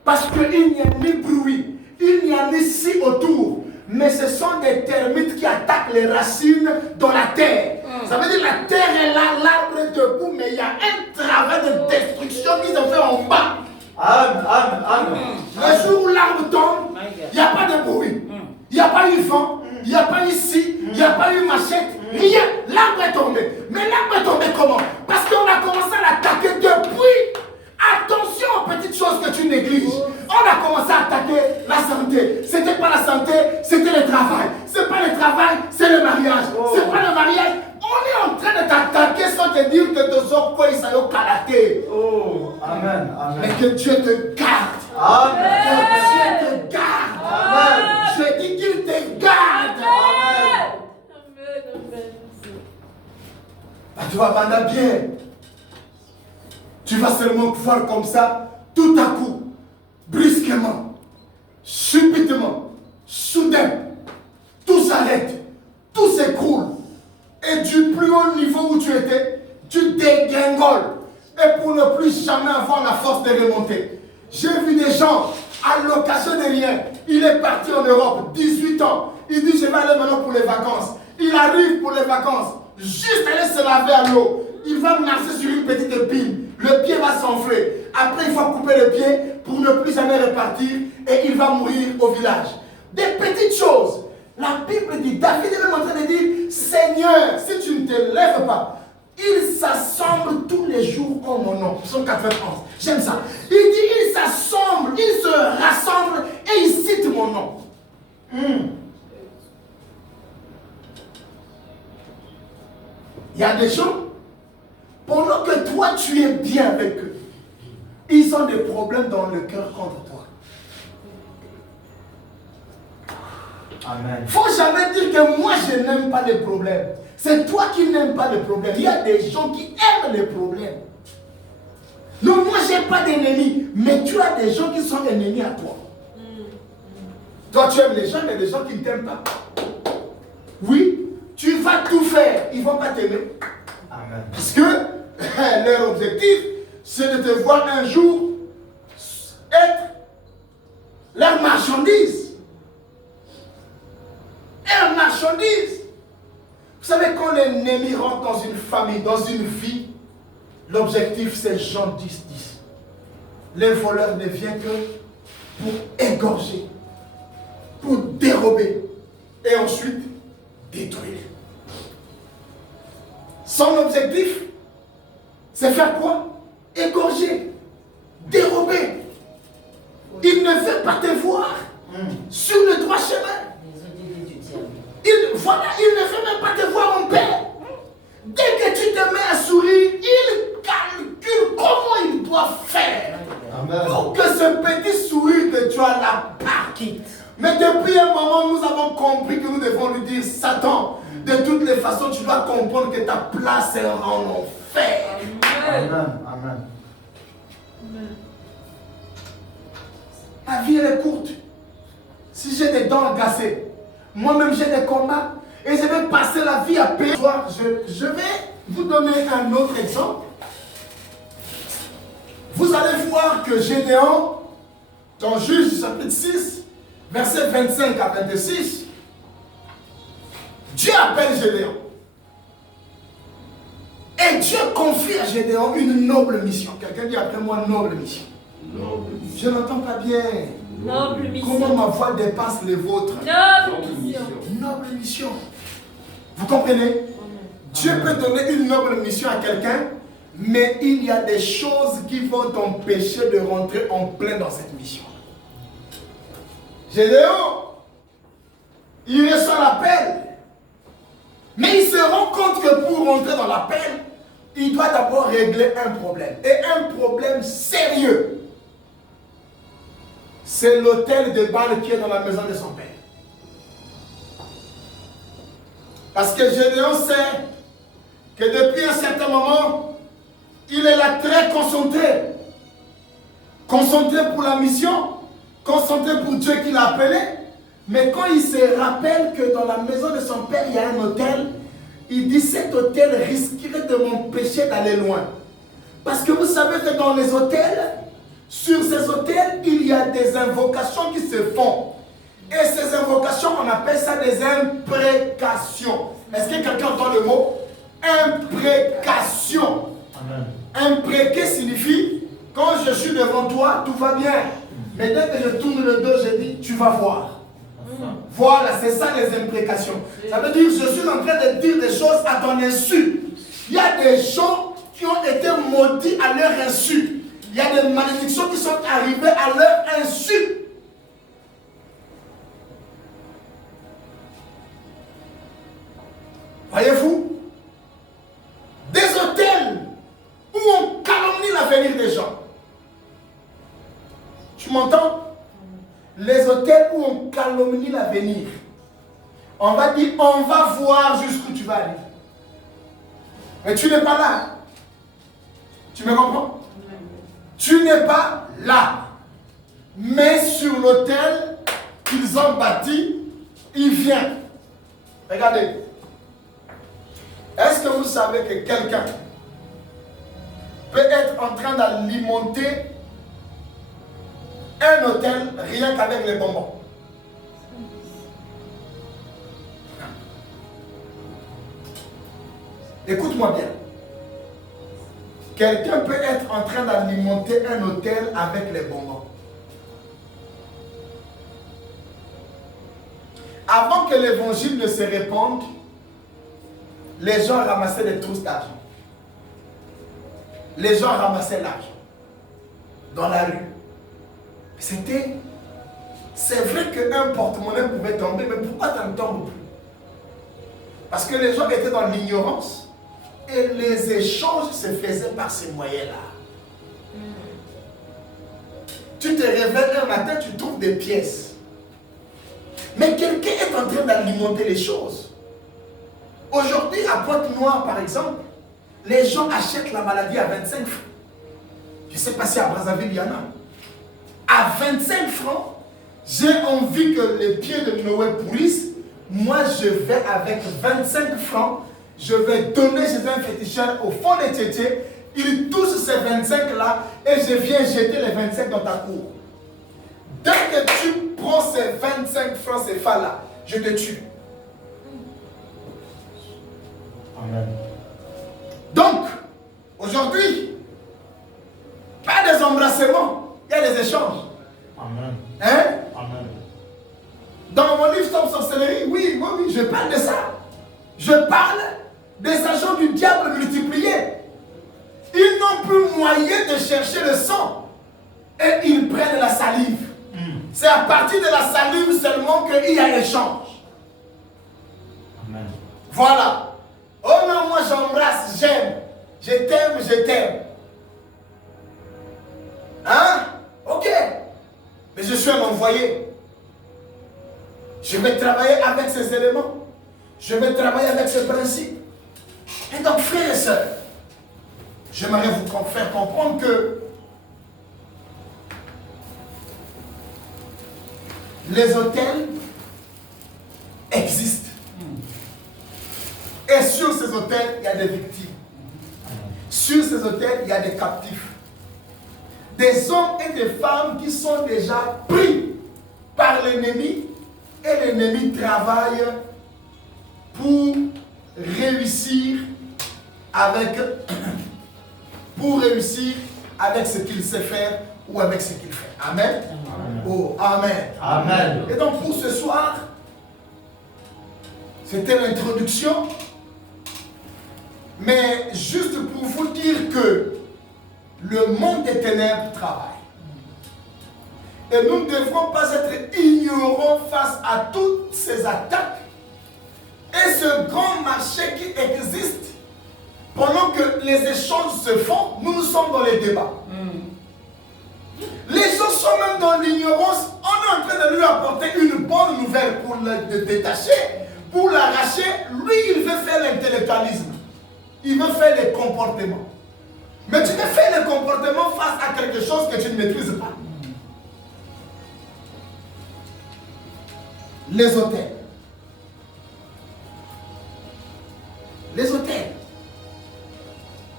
Parce qu'il n'y a ni bruit, il n'y a ni scie autour. Mais ce sont des termites qui attaquent les racines dans la terre. Ça veut dire que la terre est là, l'arbre est debout, mais il y a un travail de destruction qui se fait en bas. Amen. Amen. Amen. Le jour où l'arbre tombe, il n'y a pas de bruit. Il n'y a pas eu vent, il n'y a pas eu scie, il n'y a pas eu machette, rien. L'arbre est tombé. Mais l'arbre est tombé comment? Parce qu'on a commencé à l'attaquer depuis. Attention aux petites choses que tu négliges. On a commencé à attaquer la santé. C'était pas la santé, c'était le travail. C'est pas le travail, c'est le mariage. C'est pas le mariage. On est en train de t'attaquer sans te dire que tes hommes quoi ils sont karaté. Oh, Amen. Mais Amen. que Dieu te garde. Amen. Que Dieu te garde. Amen. Je dis qu'il te garde. Bah, tu vas vendre bien. Tu vas seulement voir comme ça, tout à coup, brusquement, subitement, soudain, tout s'arrête, tout s'écroule. Et du plus haut niveau où tu étais, tu dégringoles. Et pour ne plus jamais avoir la force de remonter. J'ai vu des gens, à l'occasion de rien, il est parti en Europe, 18 ans. Il dit, je vais aller maintenant pour les vacances. Il arrive pour les vacances, juste aller se laver à l'eau. Il va marcher sur une petite épine. Le pied va s'enfler. Après, il faut couper le pied pour ne plus jamais repartir et il va mourir au village. Des petites choses. La Bible dit, David est même en train de dire, Seigneur, si tu ne te lèves pas, ils s'assemblent tous les jours en mon nom. Psaume 91. J'aime ça. Il dit, ils s'assemblent, ils se rassemblent et ils citent mon nom. Il y a des gens, pendant que toi tu es bien avec eux, ils ont des problèmes dans le cœur contre toi. Amen. Il ne faut jamais dire que moi je n'aime pas les problèmes. C'est toi qui n'aimes pas les problèmes. Il y a des gens qui aiment les problèmes. Non, moi je n'ai pas d'ennemis, mais tu as des gens qui sont ennemis à toi. Toi tu aimes les gens, mais des gens qui ne t'aiment pas. Oui, tu vas tout faire, ils ne vont pas t'aimer. Amen. Parce que leur objectif, c'est de te voir un jour être leur marchandise. Leur marchandise. Vous savez, quand l'ennemi rentre dans une famille, dans une vie, l'objectif c'est Jean 10, 10. Les voleurs ne viennent que pour égorger, pour dérober et ensuite détruire. Son objectif, c'est faire quoi? Égorger, dérober. Il ne veut pas te voir sur le droit chemin. Voilà, il ne veut même pas te voir en paix. Dès que tu te mets à sourire, il calcule comment il doit faire Amen. pour que ce petit sourire que tu as là parte. Mais depuis un moment, nous avons compris que nous devons lui dire, Satan, de toutes les façons, tu dois comprendre que ta place est en enfer. Amen. Amen. La vie, elle est courte. Si j'ai des dents agacées, moi-même j'ai des combats, et je vais passer la vie à payer. Je vais vous donner un autre exemple. Vous allez voir que Gédéon, dans Juge chapitre 6, verset 25 à 26, Dieu appelle Gédéon. Et Dieu confie à Gédéon une noble mission. Quelqu'un dit après moi noble mission. Je n'entends pas bien. Noble mission. Comment ma voix dépasse les vôtres? Noble mission. Noble mission. Vous comprenez? Dieu peut donner une noble mission à quelqu'un, mais il y a des choses qui vont t'empêcher de rentrer en plein dans cette mission. Gédéon, il reçoit l'appel. Mais il se rend compte que pour rentrer dans l'appel, il doit d'abord régler un problème. Et un problème sérieux. C'est l'autel de Baal qui est dans la maison de son père. Parce que Gédéon sait que depuis un certain moment, il est là très concentré. Concentré pour la mission, concentré pour Dieu qui l'a appelé. Mais quand il se rappelle que dans la maison de son père, il y a un autel, il dit cet autel risquerait de m'empêcher d'aller loin. Parce que vous savez que dans les autels, sur ces autels, il y a des invocations qui se font. Et ces invocations, on appelle ça des imprécations. Est-ce que quelqu'un entend le mot? Imprécation. Amen. Impréquer signifie, quand je suis devant toi, tout va bien. Mais dès que je tourne le dos, je dis, tu vas voir. Voilà, c'est ça les imprécations. Ça veut dire que je suis en train de dire des choses à ton insu. Il y a des gens qui ont été maudits à leur insu. Il y a des malédictions qui sont arrivées à leur insu. Voyez-vous? Des hôtels où on calomnie l'avenir des gens. Tu m'entends? Les hôtels où on calomnie l'avenir. On va dire, on va voir jusqu'où tu vas aller. Mais tu n'es pas là. Tu me comprends? Tu n'es pas là. Mais sur l'hôtel qu'ils ont bâti, il vient. Regardez. Est-ce que vous savez que quelqu'un peut être en train d'alimenter un hôtel rien qu'avec les bonbons? Écoute-moi bien. Quelqu'un peut être en train d'alimenter un hôtel avec les bonbons. Avant que l'évangile ne se répande, les gens ramassaient des trousses d'argent. Les gens ramassaient l'argent dans la rue. C'est vrai qu'un porte-monnaie pouvait tomber, mais pourquoi ça ne tombe plus? Parce que les gens étaient dans l'ignorance et les échanges se faisaient par ces moyens-là. Tu te réveilles un matin, tu trouves des pièces. Mais quelqu'un est en train d'alimenter les choses. Aujourd'hui, à Pointe-Noire, par exemple, les gens achètent la maladie à 25 francs. Je ne sais pas si à Brazzaville, il y en a. À 25 francs, j'ai envie que les pieds de Noé pourrissent. Moi, je vais avec 25 francs, je vais donner chez un féticheur au fond des tétés. Il touche ces 25-là et je viens jeter les 25 dans ta cour. Dès que tu prends ces 25 francs CFA-là, je te tue. Amen. Donc, aujourd'hui, pas des embrassements, il y a des échanges. Amen. Hein? Amen. Dans mon livre Stop Sorcellerie, oui, je parle de ça. Je parle des agents du diable multipliés. Ils n'ont plus moyen de chercher le sang. Et ils prennent la salive. C'est à partir de la salive seulement qu'il y a échange. Amen. Voilà. Oh non, moi j'embrasse, j'aime. Je t'aime, je t'aime. Hein? Ok. Mais je suis un envoyé. Je vais travailler avec ces éléments. Je vais travailler avec ce principe. Et donc, frères et sœurs, j'aimerais vous faire comprendre que les hôtels existent. Et sur ces hôtels, il y a des victimes. Sur ces hôtels, il y a des captifs. Des hommes et des femmes qui sont déjà pris par l'ennemi. Et l'ennemi travaille pour réussir avec ce qu'il sait faire ou avec ce qu'il fait. Amen. Amen. Oh, amen. Amen. Et donc pour ce soir, c'était l'introduction. Mais juste pour vous dire que le monde des ténèbres travaille. Et nous ne devrons pas être ignorants face à toutes ces attaques Et ce grand marché qui existe, pendant que les échanges se font, nous sommes dans les débats. Les gens sont même dans l'ignorance. On est en train de lui apporter une bonne nouvelle pour le détacher, pour l'arracher. Lui, il veut faire l'intellectualisme. Il veut faire les comportements. Mais tu veux faire les comportements face à quelque chose que tu ne maîtrises pas. Les hôtels. Les hôtels.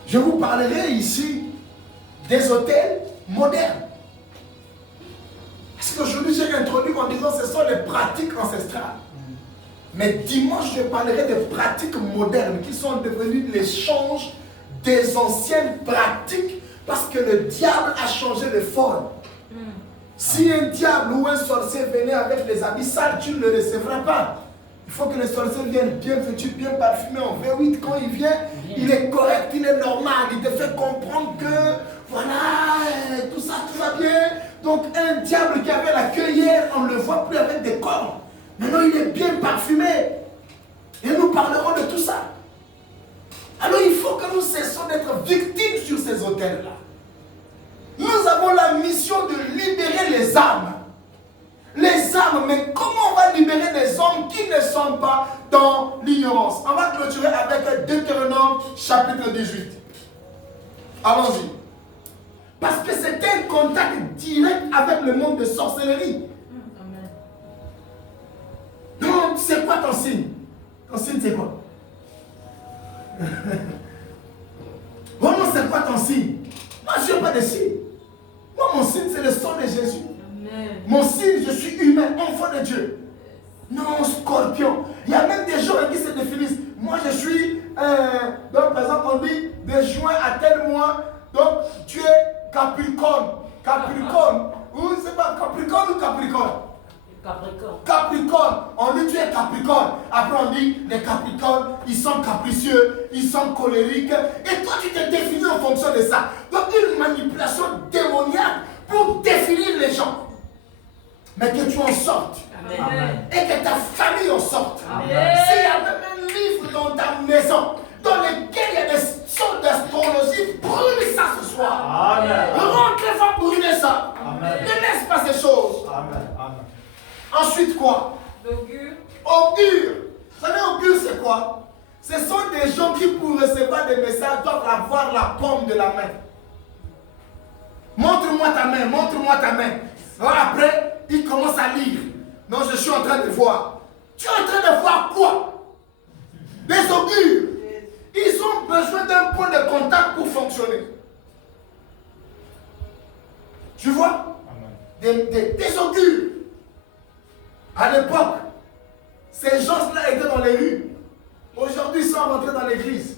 Je vous parlerai ici des hôtels modernes. Parce qu'aujourd'hui, j'ai introduit en disant que ce sont les pratiques ancestrales. Mais dimanche, je parlerai des pratiques modernes qui sont devenues l'échange des anciennes pratiques parce que le diable a changé de forme. Si un diable ou un sorcier venait avec des habits sales, tu ne le recevras pas. Il faut que le sorcier vienne bien vêtu, bien parfumé en V8. Quand il vient, il est correct, il est normal. Il te fait comprendre que, voilà, tout ça, tout va bien. Donc un diable qui avait la queue hier, on ne le voit plus avec des cornes. Maintenant, il est bien parfumé. Et nous parlerons de tout ça. Alors, il faut que nous cessions d'être victimes sur ces hôtels-là. Nous avons la mission de libérer les âmes. Les âmes, mais comment on va libérer des hommes qui ne sont pas dans l'ignorance? On va clôturer avec Deutéronome chapitre 18. Allons-y. Parce que c'est un contact direct avec le monde de sorcellerie. Donc, c'est quoi ton signe? Ton signe, c'est quoi? Oh non, c'est quoi ton signe? Moi, je n'ai pas de signe. Moi, mon signe, c'est le sang de Jésus. Amen. Mon signe, je suis humain, enfant de Dieu. Non, scorpion. Il y a même des gens qui se définissent. Moi, je suis, donc par exemple, on dit de juin à tel mois, donc tu es Capricorne. Capricorne. Ou c'est pas Capricorne ou Capricorne? Capricorne. Capricorne. On dit tu es Capricorne. Après on dit les Capricornes, ils sont capricieux, ils sont colériques. Et toi tu te définis en fonction de ça. Donc une manipulation démoniaque pour définir les gens. Mais que tu en sortes. Amen. Et que ta famille en sorte. Amen. S'il y a même un livre dans ta maison dans lequel il y a des sortes d'astrologie, brûle ça ce soir. Amen. Rentre va brûler ça. Amen. Ne laisse pas ces choses. Amen. Amen. Ensuite quoi? L'augure. Augure. Vous savez, augure c'est quoi? Ce sont des gens qui pour recevoir des messages doivent avoir la paume de la main. Montre-moi ta main, montre-moi ta main. Alors après, il commence à lire. Non, je suis en train de voir. Tu es en train de voir quoi? Des augures. Ils ont besoin d'un point de contact pour fonctionner. Tu vois? Des augures. À l'époque, ces gens-là étaient dans les rues. Aujourd'hui, ils sont rentrés dans l'église.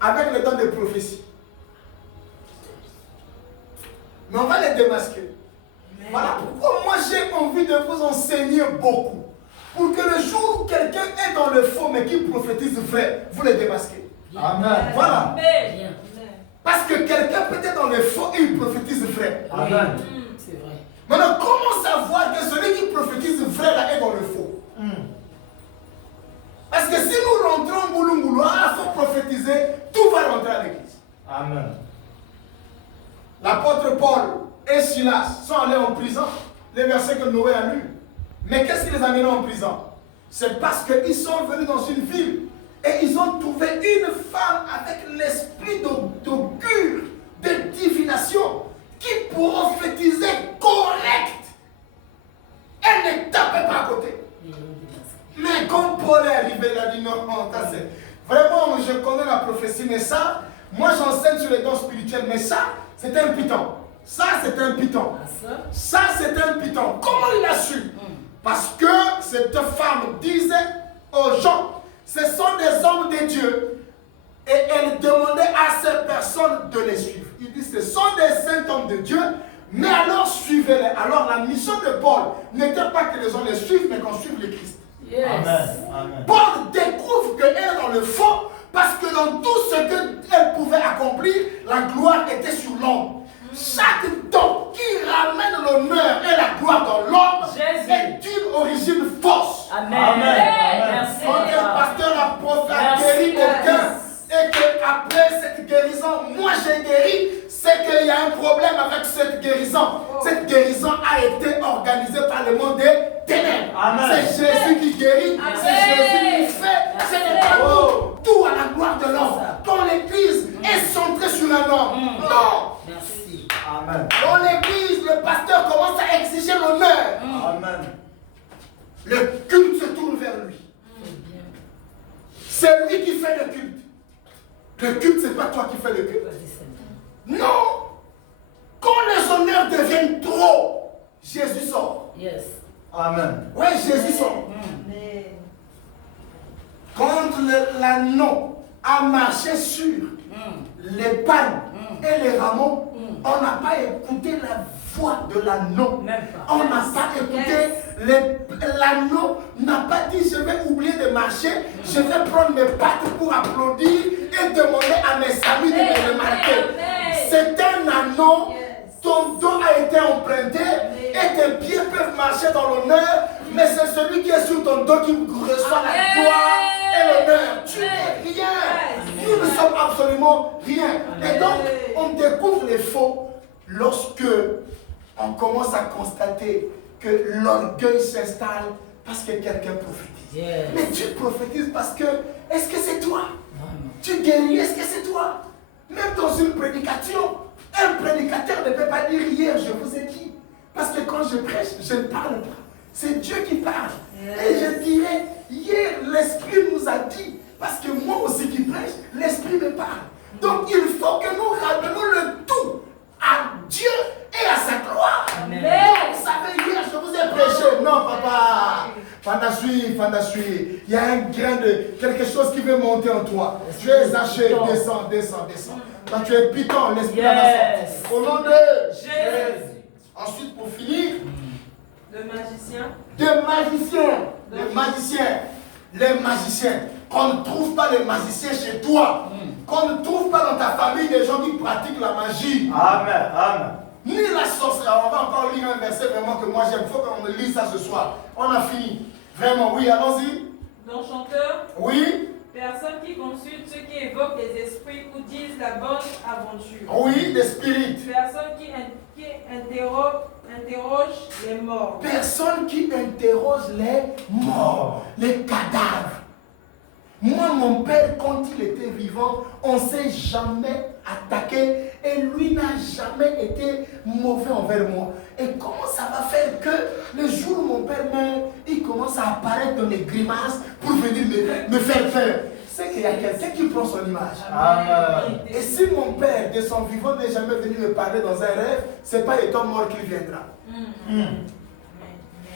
Avec le don de prophétie. Mais on va les démasquer. Voilà pourquoi moi j'ai envie de vous enseigner beaucoup. Pour que le jour où quelqu'un est dans le faux mais qui prophétise vrai, vous les démasquez. Amen. Voilà. Bien. Parce que quelqu'un peut être dans le faux et il prophétise vrai. Amen. C'est vrai. Maintenant, comment savoir que celui qui prophétise vrai là est dans le faux? Parce que si nous rentrons boulou, il faut prophétiser, tout va rentrer à l'église. Amen. L'apôtre Paul et Silas sont allés en prison, les versets que Noé a lus. Mais qu'est-ce qui les a menés en prison? C'est parce qu'ils sont venus dans une ville et ils ont trouvé une femme avec l'esprit d'augure, de divination, qui prophétisait correct. Elle ne tapait pas à côté. Mais quand Paul est arrivé, il a dit non, ça c'est... Vraiment, je connais la prophétie, mais ça, moi j'enseigne sur les dons spirituels, mais ça, c'est un python. Ça, c'est un python. Ça, c'est un python. Comment il a su? Parce que cette femme disait aux gens, ce sont des hommes de Dieu. Et elle demandait à ces personnes de les suivre. Il dit, ce sont des saints hommes de Dieu, mais alors suivez-les. Alors la mission de Paul n'était pas que les gens les suivent, mais qu'on suive le Christ. Yes. Amen. Paul découvre qu'elle est dans le faux, parce que dans tout ce qu'elle pouvait accomplir, la gloire était sur l'homme. Chaque don qui ramène l'honneur et la gloire dans l'homme Jésus. est d'une origine fausse. Amen. Merci. Quand un pasteur a Merci, guéri quelqu'un Christ. et qu'après cette guérison, moi j'ai guéri, c'est qu'il y a un problème avec cette guérison. Cette guérison a été organisée par le monde des ténèbres. Amen. C'est Jésus qui guérit, c'est Jésus qui fait. Ce n'est pas tout à la gloire de l'homme. Quand l'église est centrée sur un homme, non. Merci. Amen. Dans l'église, le pasteur commence à exiger l'honneur. Amen. Le culte se tourne vers lui. C'est lui qui fait le culte. Le culte, ce n'est pas toi qui fais le culte. Non. Quand les honneurs deviennent trop, Jésus sort. Yes. Amen. Oui, Jésus sort. Amen. Quand l'agneau a marché sur les pannes et les rameaux, on n'a pas écouté la voix de l'agneau. Même pas. On n'a pas écouté, l'agneau n'a pas dit je vais oublier de marcher, je vais prendre mes pattes pour applaudir et demander à mes amis de me remarquer. C'est un anneau, ton dos a été emprunté et tes pieds peuvent marcher dans l'honneur, mais c'est celui qui est sur ton dos qui reçoit la gloire et l'honneur. Tu n'es rien. Nous ne sommes absolument rien. Et donc, on découvre les faux lorsque on commence à constater que l'orgueil s'installe parce que quelqu'un prophétise. Yes. Mais tu prophétises parce que, est-ce que c'est toi? Tu guéris, est-ce que c'est toi? Même dans une prédication, un prédicateur ne peut pas dire hier, je vous ai dit. Parce que quand je prêche, je ne parle pas. C'est Dieu qui parle. Et je dirais, hier, l'Esprit nous a dit, parce que moi aussi qui prêche, l'Esprit me parle. Donc il faut que nous ramenons le tout à Dieu et à sa gloire. Amen. Donc, vous savez, hier, je vous ai prêché. Non, papa. Fandasui. Il y a un grain de quelque chose qui veut monter en toi. Tu es Zaché, descends. Quand tu es Python, l'esprit en Yes. Au nom de Jésus. Ensuite, pour finir, Le magicien. les magiciens. Qu'on ne trouve pas les magiciens chez toi. Qu'on ne trouve pas dans ta famille des gens qui pratiquent la magie. Amen. Ni la sorcellerie. On va encore lire un verset vraiment que moi j'aime. Il faut qu'on lise ça ce soir. On a fini. Vraiment, oui, allons-y. L'enchanteur. Oui, Personne qui consulte ceux qui évoquent les esprits ou disent la bonne aventure. oui, des spirites. Personne qui interroge les morts. Personne qui interroge les morts, les cadavres. Moi, mon père, quand il était vivant, on ne s'est jamais attaqué et lui n'a jamais été mauvais envers moi. Et comment ça va faire que le jour où mon père meurt, il commence à apparaître dans les grimaces pour venir me faire peur? C'est qu'il y a quelqu'un qui prend son image. Amen. Et si mon père, de son vivant, n'est jamais venu me parler dans un rêve, ce n'est pas étant mort qu'il viendra.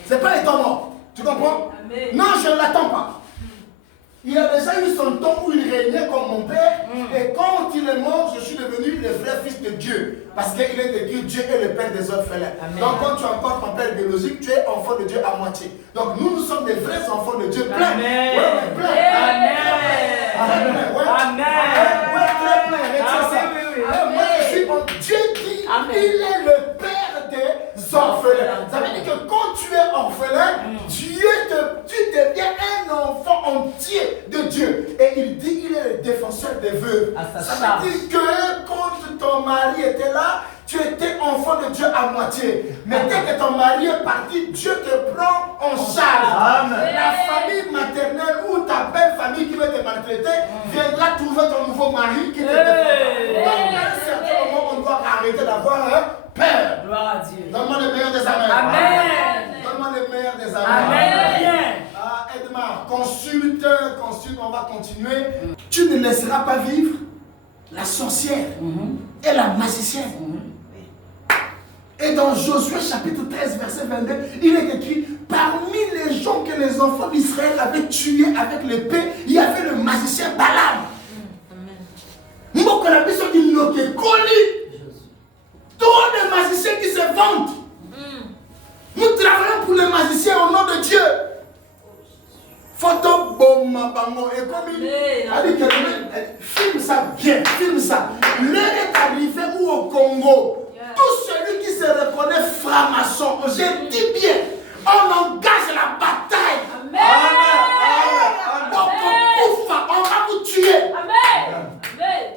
Ce n'est pas étant mort. Tu comprends? Amen. Non, je ne l'attends pas. Il a déjà eu son temps où il régnait comme mon père. Et quand il est mort, je suis devenu le vrai fils de Dieu. Parce qu'il est écrit, Dieu est le père des orphelins. Amen. Donc quand tu es encore ton père biologique, tu es enfant de Dieu à moitié. Donc nous sommes des vrais enfants de Dieu pleins. Amen. Ouais, pleins. Amen. Ouais. Amen. Ouais, très plein. Retiens ça. oui. Moi, je suis en Dieu dit, Amen. il est le père des orphelins. Ça veut dire que quand tu es orphelin, tu deviens un enfant entier de Dieu. Et il dit, il est le défenseur des veuves. À sa Ça charge. veut dire que quand ton mari était là, tu étais enfant de Dieu à moitié. Mais dès que ton mari est parti, Dieu te prend en charge. Amen. La famille maternelle ou ta belle famille qui veut te maltraiter viendra trouver ton nouveau mari qui te défendra. Donc à un certain moment, on doit arrêter d'avoir un père. Gloire à Dieu. Donne-moi le meilleur des amens. Amen. Donne-moi le meilleur des amens. Amen. Ah, Edmar, consulte, on va continuer. Tu ne laisseras pas vivre la sorcière et la magicienne. Et dans Josué chapitre 13, verset 22, il est écrit, parmi les gens que les enfants d'Israël avaient tués avec l'épée, il y avait le magicien Balaam. Mokonabiso qui note Koli. Tous les magiciens qui se vantent. Nous travaillons pour les magiciens au nom de Dieu. Photo bomba bango et comme il a dit que filme ça bien, filme ça. L'heure est arrivée où au Congo, tous tout celui qui se reconnaît franc-maçon, je dis bien, on engage la bataille. Amen. Donc, on va vous tuer. Amen.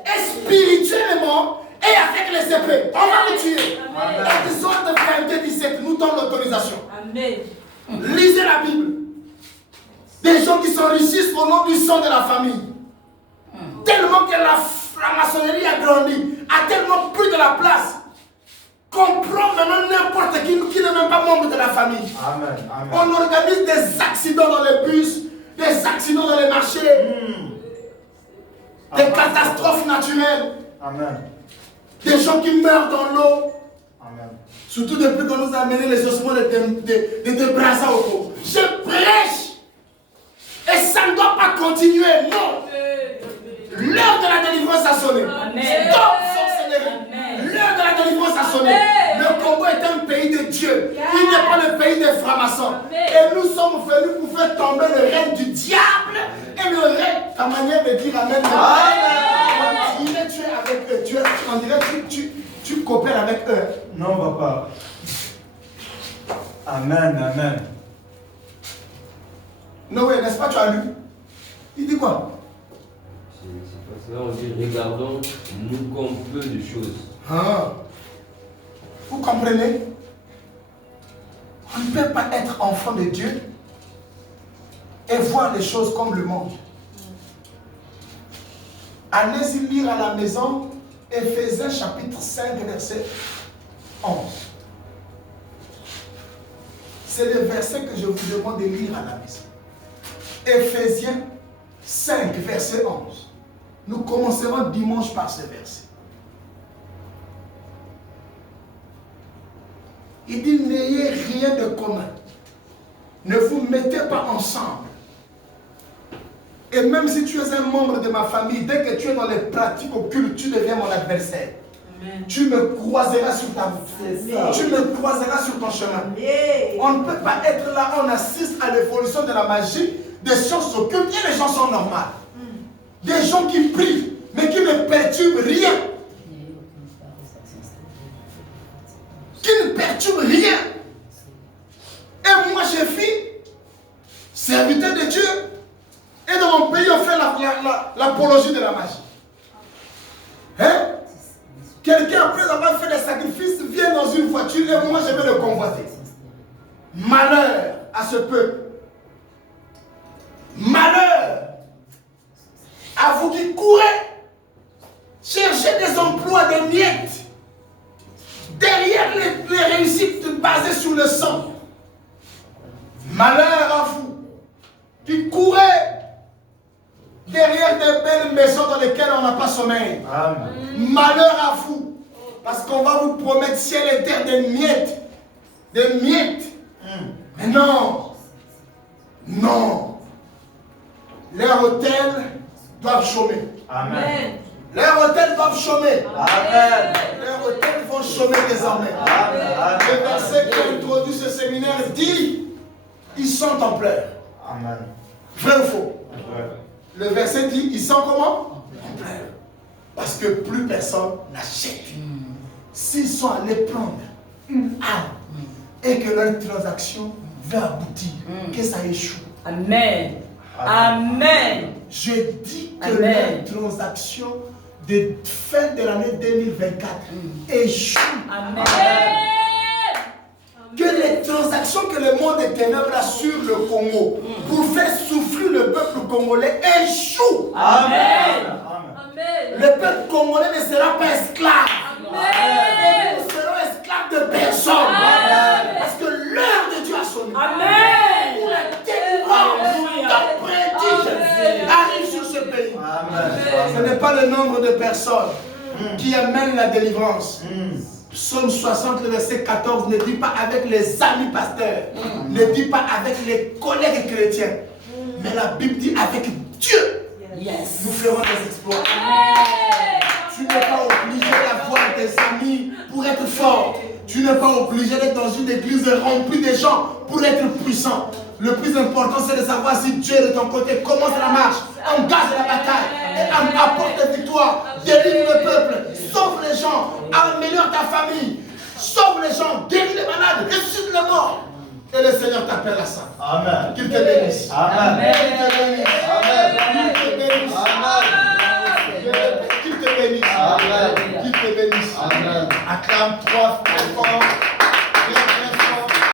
Et spirituellement et avec les épées. On va vous tuer. Amen. Exode 22-17 nous donne l'autorisation. Amen. Lisez la Bible. Des gens qui s'enrichissent au nom du sang de la famille. Tellement que la maçonnerie a grandi, a tellement pris de la place qu'on prend maintenant n'importe qui n'est même pas membre de la famille. Amen. Amen. On organise des accidents dans les bus, des accidents dans les marchés, des catastrophes naturelles, Amen. des gens qui meurent dans l'eau. Amen. Surtout depuis qu'on nous a amené les ossements de Brazza au Congo. Je prêche et ça ne doit pas continuer, non. L'heure de la délivrance a sonné. Stop, sorcellerie. L'heure de la délivrance a sonné. Le Congo est un pays de Dieu. Il n'est pas le pays des francs-maçons. Et nous sommes venus pour faire tomber le règne du diable et le règne, ta manière de dire amen. On dirait que tu es avec eux. On dirait que tu coopères avec eux. Non, papa. Amen. Amen. Noé, n'est-ce pas, tu as lu? Il dit quoi? C'est pas ça, on dit regardons nous comme peu de choses. Ah. Vous comprenez? On ne peut pas être enfant de Dieu et voir les choses comme le monde. Allez-y lire à la maison Éphésiens chapitre 5 verset 11. C'est le verset que je vous demande de lire à la maison. Éphésiens 5 verset 11. Nous commencerons dimanche par ce verset. Il dit, n'ayez rien de commun. Ne vous mettez pas ensemble. Et même si tu es un membre de ma famille, dès que tu es dans les pratiques occultes, tu deviens mon adversaire. Amen. Tu me croiseras sur ta voie. Tu me croiseras sur ton chemin. Amen. On ne peut pas être là, on assiste à l'évolution de la magie, des sciences occultes, et les gens sont normaux. Des gens qui prient, mais qui ne perturbent rien. Qui ne perturbe rien. Et moi, j'ai fait serviteur de Dieu. Et dans mon pays, on fait l'apologie de la magie. Hein? Quelqu'un, après avoir fait des sacrifices, vient dans une voiture et moi, je vais le convoiter. Malheur à ce peuple. Malheur à vous qui courez chercher des emplois, des miettes. Derrière les réussites basées sur le sang. Malheur à vous qui courez derrière des belles maisons dans lesquelles on n'a pas sommeil. Amen. Malheur à vous parce qu'on va vous promettre ciel et terre des miettes. Des miettes. Mais non. Non. Leurs hôtels doivent chômer. Amen. Leurs hôtels doivent chômer. Amen. Leurs hôtels vont chômer désormais. Amen. Le verset qui introduit ce séminaire dit, ils sont en pleurs. Amen. Vrai ou faux? Amen. Le verset dit, ils sont comment? En pleurs. Parce que plus personne n'achète. S'ils sont allés prendre une âme et que leur transaction va aboutir, que ça échoue. Amen. Amen. Je dis que leur transaction de fin de l'année 2024 échoue. Amen. Que les transactions que le monde des ténèbres a sur le Congo pour faire souffrir le peuple congolais échouent. Amen. Amen. Le peuple congolais ne sera pas esclave. Amen. Nous serons esclaves de personne. Amen. Parce que l'heure de Dieu a sonné. Amen. Pour la délivrance d'un prodige arrive sur ce pays. Amen. Ce n'est pas le nombre de personnes qui amènent la délivrance. Psaume 60, le verset 14 ne dit pas avec les amis pasteurs, ne dit pas avec les collègues chrétiens, mais la Bible dit avec Dieu. Yes. Nous ferons des exploits. Tu n'es pas obligé d'avoir des amis pour être fort. Tu n'es pas obligé d'être dans une église remplie de gens pour être puissant. Le plus important, c'est de savoir si Dieu est de ton côté. Commence la marche, engage la bataille, et apporte la victoire, délivre le peuple, sauve les gens, améliore ta famille. les gens, guéris les malades, ressuscite les morts. Et le Seigneur t'appelle à ça. Amen. Qu'il te bénisse. Amen. Qu'il te bénisse. Amen. Qu'il te bénisse. Amen. Qu'il te bénisse. Amen. Qu'il te bénisse. Amen. Acclame 3 fois fort.